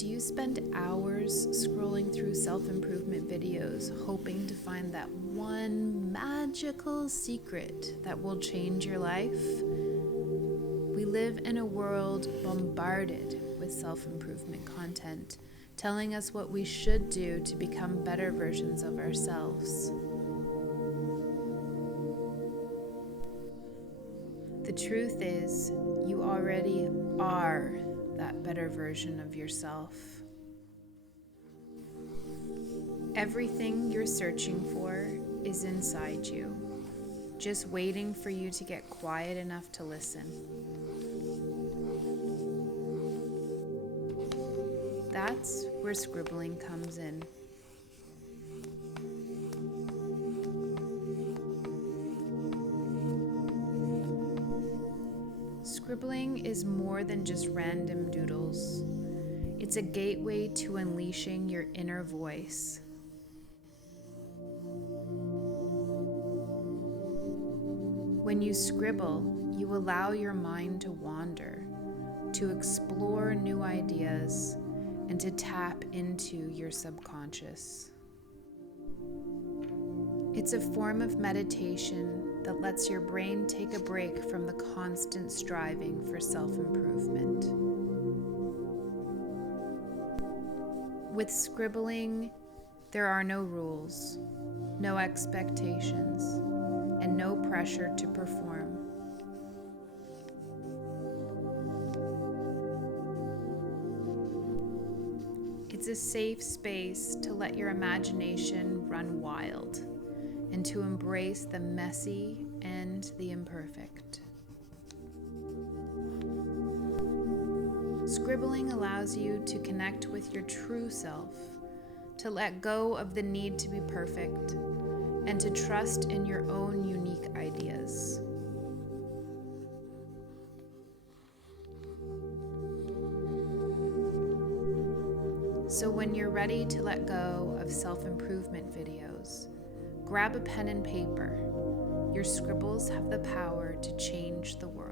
Do you spend hours scrolling through self-improvement videos hoping to find that one magical secret that will change your life? We live in a world bombarded with self-improvement content, telling us what we should do to become better versions of ourselves. The truth is, you already are that better version of yourself. Everything you're searching for is inside you, just waiting for you to get quiet enough to listen. That's where scribbling comes in. Scribbling is more than just random doodles. It's a gateway to unleashing your inner voice. When you scribble, you allow your mind to wander, to explore new ideas, and to tap into your subconscious. It's a form of meditation that lets your brain take a break from the constant striving for self-improvement. With scribbling, there are no rules, no expectations, and no pressure to perform. It's a safe space to let your imagination run wild and to embrace the messy and the imperfect. Scribbling allows you to connect with your true self, to let go of the need to be perfect, and to trust in your own unique ideas. So when you're ready to let go of self-improvement videos, grab a pen and paper. Your scribbles have the power to change the world.